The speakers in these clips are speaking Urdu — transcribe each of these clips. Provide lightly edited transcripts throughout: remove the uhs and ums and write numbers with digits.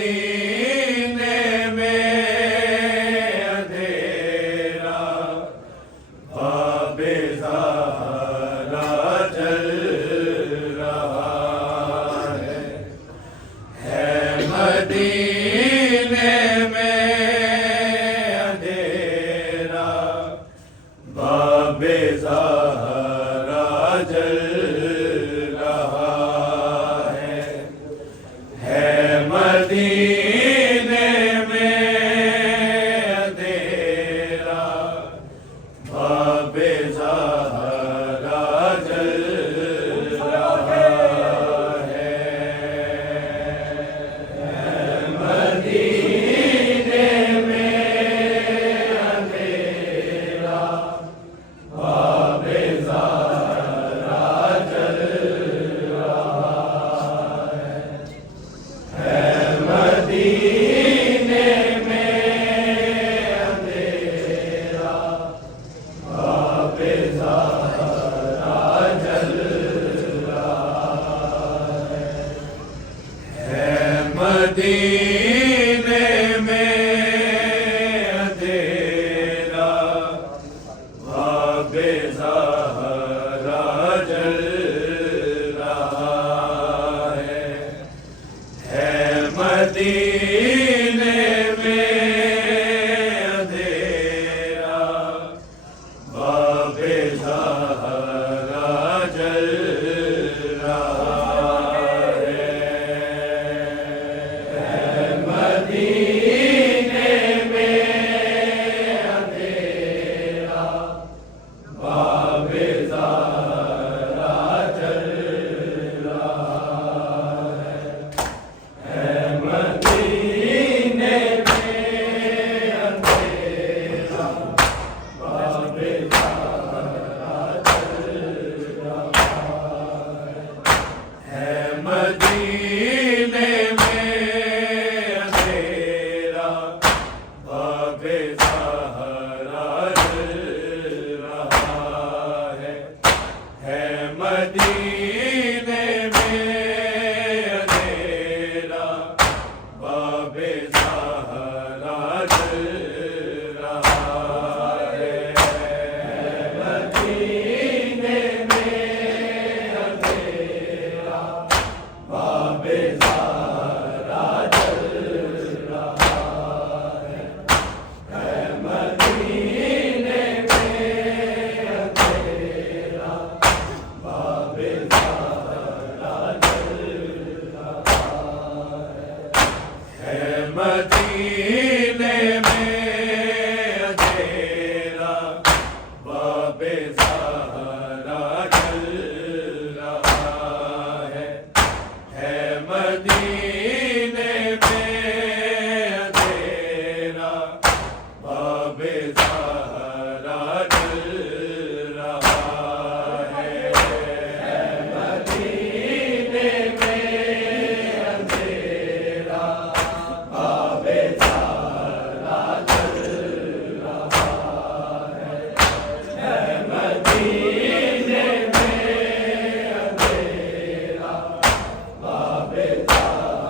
مدینے میں اندھیرا باب زہرا جل رہا ہے مدینے میں اندھیرا باب زہرا جل رہا ہے مدینے میں اندھیرا باب زہرا جل رہا ہے مدینے میں اندھیرا باب زہرا جل رہا ہے مدینے میں اندھیرا باب زہرا جل رہا ہے مدینے میں اندھیرا باب زہرا جل رہا ہے مدینے میں اندھیرا باب زہرا جل رہا ہے مدینے میں اندھیرا باب زہرا جل رہا ہے مدینے میں اندھیرا باب زہرا جل رہا ہے مدینے میں اندھیرا باب زہرا جل رہا ہے مدینے میں اندھیرا باب زہرا جل رہا ہے مدینے میں اندھیرا باب زہرا جل رہا ہے مدینے میں اندھیرا باب زہرا جل رہا ہے مدینے میں اندھیرا باب زہرا جل رہا ہے مدینے میں اندھیرا باب زہرا جل رہا ہے مدینے میں اندھیرا باب زہرا جل رہا ہے مدینے میں اندھیرا باب زہرا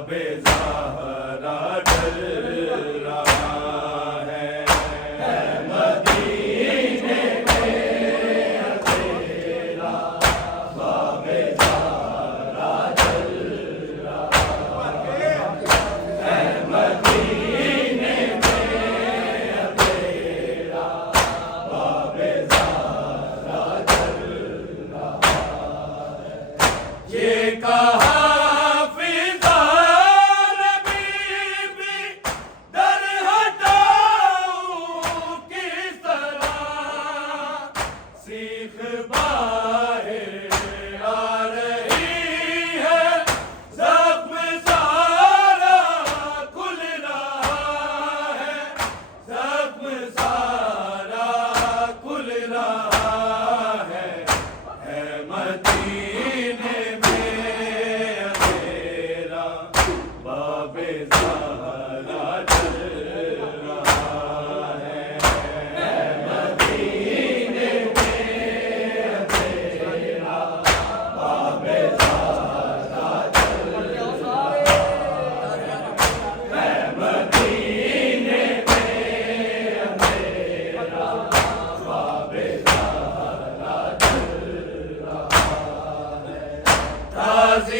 باب زہرا ڈل رہا ہے مدینے میں اندھیرا باب زہرا ڈل رہا ہے مدینے میں اندھیرا باب زہرا ڈل رہا ہے یہ کہا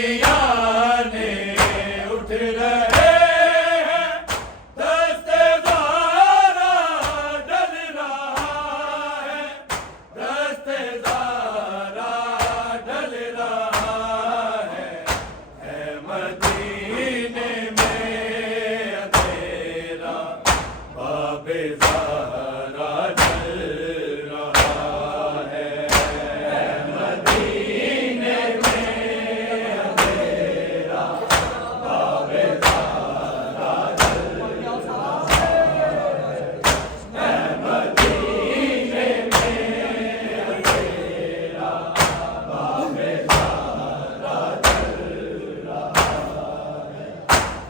تازیانے اٹھ رہے ہیں دست زارا ڈل رہا ہے دست زارا ڈل رہا ہے مدینے میں اندھیرا باب زہرا ڈل رہا ہے مدینے میں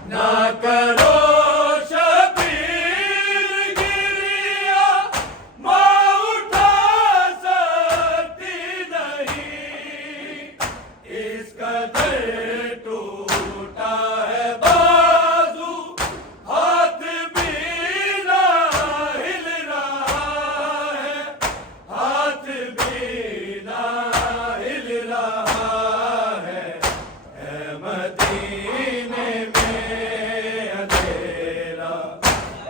نہ کرو شبیر گریا ماں اٹھا سکتی نہیں اس قدر ٹوٹا ہے بازو ہاتھ بھی نہ ہل رہا ہے ہاتھ بھی نہ ہل رہا ہے مدینے میں اندھیرا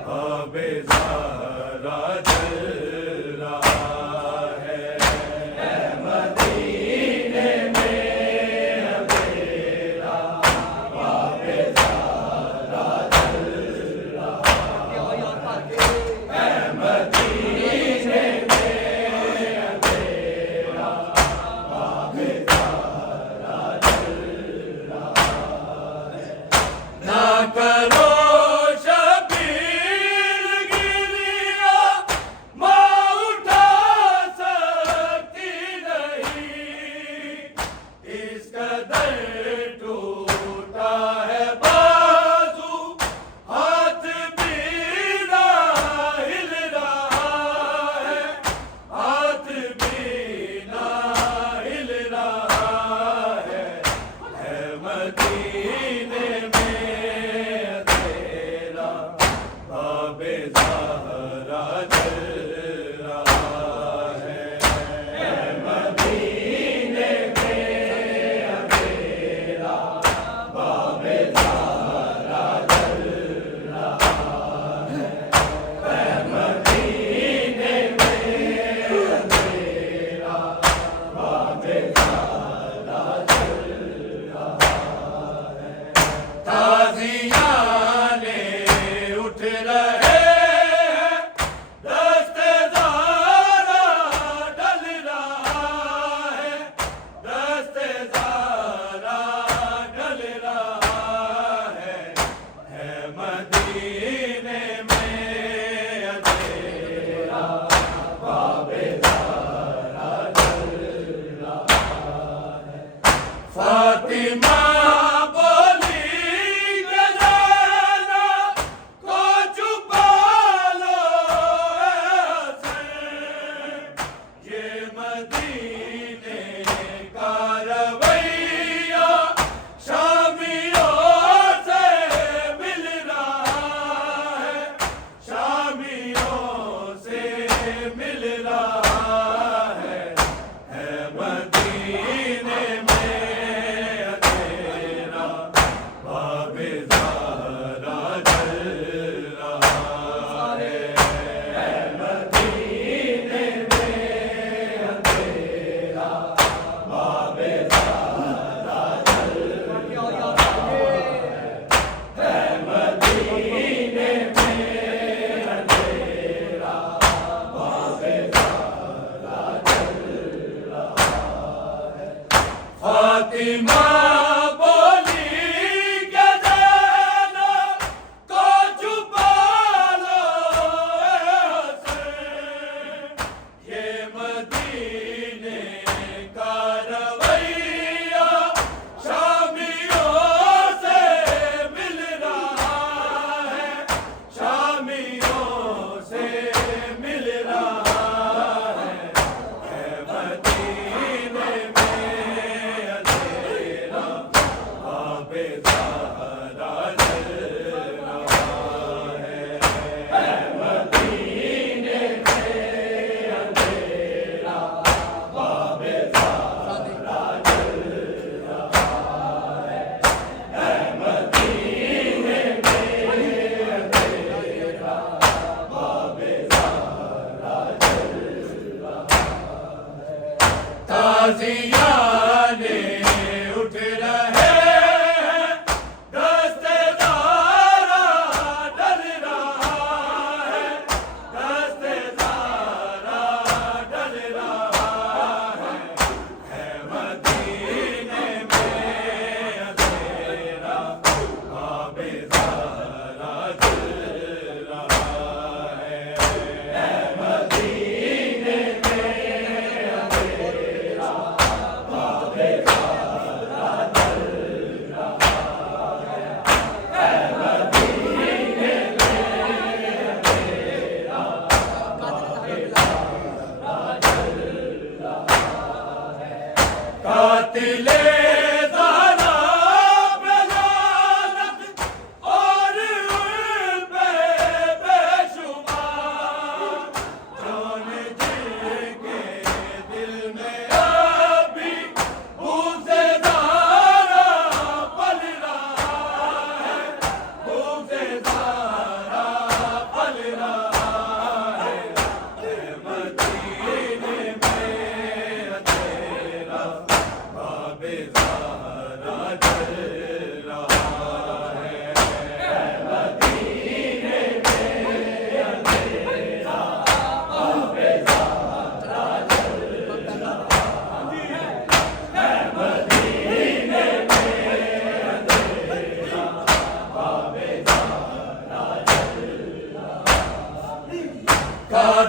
باب زہرا جل رہا ہے مدینے میں اندھیرا باب زہرا جل رہا ہے مدینے میں اندھیرا باب زہرا جل رہا ہے نہ کرو شبیر گریا ماں اٹھا سکتی نہیں اس قدر ٹوٹا ہے بازو ہاتھ بھی نہ ہل رہا ہے ہاتھ بھی نہ ہل رہا ہے مدینے میں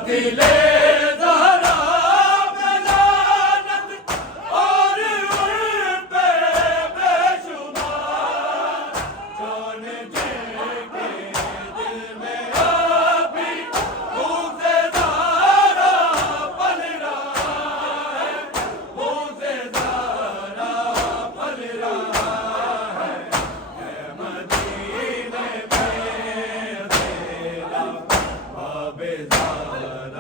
دلے زہرا پہ لعنت اور ان پہ بے شمار جان جے کے دل میں ابھی خون سے زہرا پل رہا ہے خون سے زہرا پل رہا ہے مدینے میں تیرا باب زہرا